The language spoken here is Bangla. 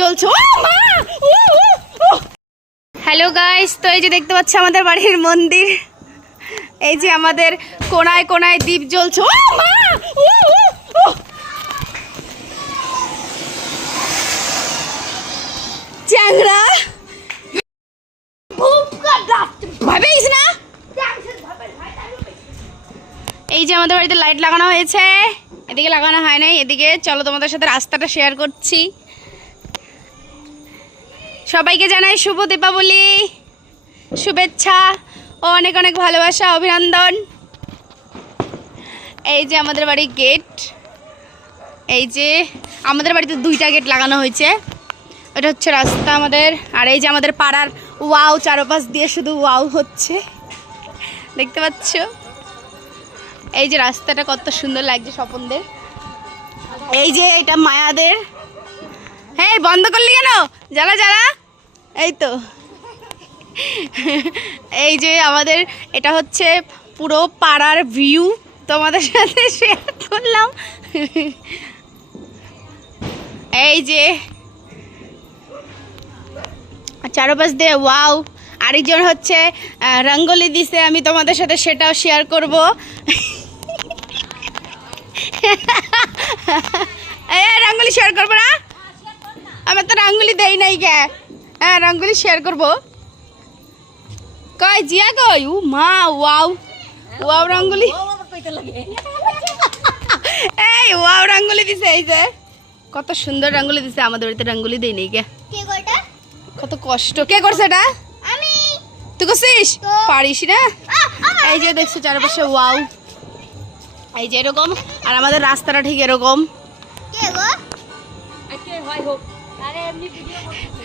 জ্বলছে। হ্যালো গাইস, তো এই যে দেখতে পাচ্ছ আমাদের বাড়ির মন্দির, এই যে আমাদের কোনায় কোনায় দীপ জ্বলছে। চ্যাংড়া ভয় পেয়েছিস না? এই যে আমাদের বাড়িতে লাইট লাগানো হয়েছে, এদিকে লাগানো হয় নাই, এদিকে চলো তোমাদের সাথে রাস্তাটা শেয়ার করছি। সবাইকে জানাই শুভ দীপাবলি, শুভেচ্ছা ও অনেক অনেক ভালোবাসা, অভিনন্দন। এই যে আমাদের বাড়ির গেট, এই যে আমাদের বাড়িতে 2টা গেট লাগানো হয়েছে, এটা হচ্ছে রাস্তা আমাদের। আর এই যে আমাদের পাড়ার ওয়াও, চারপাশ দিয়ে শুধু ওয়াও হচ্ছে, দেখতে পাচ্ছ। এই যে রাস্তাটা কত সুন্দর লাগছে স্বপনদের, এই যে এটা মায়াদের। হ্যাঁ বন্ধ করলি কেন? জ্বালা জ্বালা, এই তো। এই যে আমাদের এটা হচ্ছে পুরো পাড়ার ভিউ, তোমাদের সাথে শেয়ার করলাম। এই যে চারপাশ দিয়ে ওয়াও। আরেকজন হচ্ছে রঙ্গোলি দিছে, আমি তোমাদের সাথে সেটাও শেয়ার করব। রঙ্গোলি শেয়ার করবো না? আমার তো রঙ্গোলি দেই নাই কে। হ্যাঁ রঙ্গোলি শেয়ার করবো। কই জিয়া কই? ও মা, ওয়াও ওয়াও রঙ্গোলি। এই ওয়াও রঙ্গোলি দিছে, এই যে কত সুন্দর রঙ্গোলি দিছে। আমাদের বাড়িতে রঙ্গোলি দেই নাই কে। কত কষ্ট। কে করছে এটা? আমি। তুই করছিস? পারিস না। এই যে দেখছো চারপাশে ওয়াও, এই যে এরকম। আর আমাদের রাস্তাটা ঠিক এরকম। কে গো? কে হয় হোক, আরে এমনি ভিডিও করতেছি।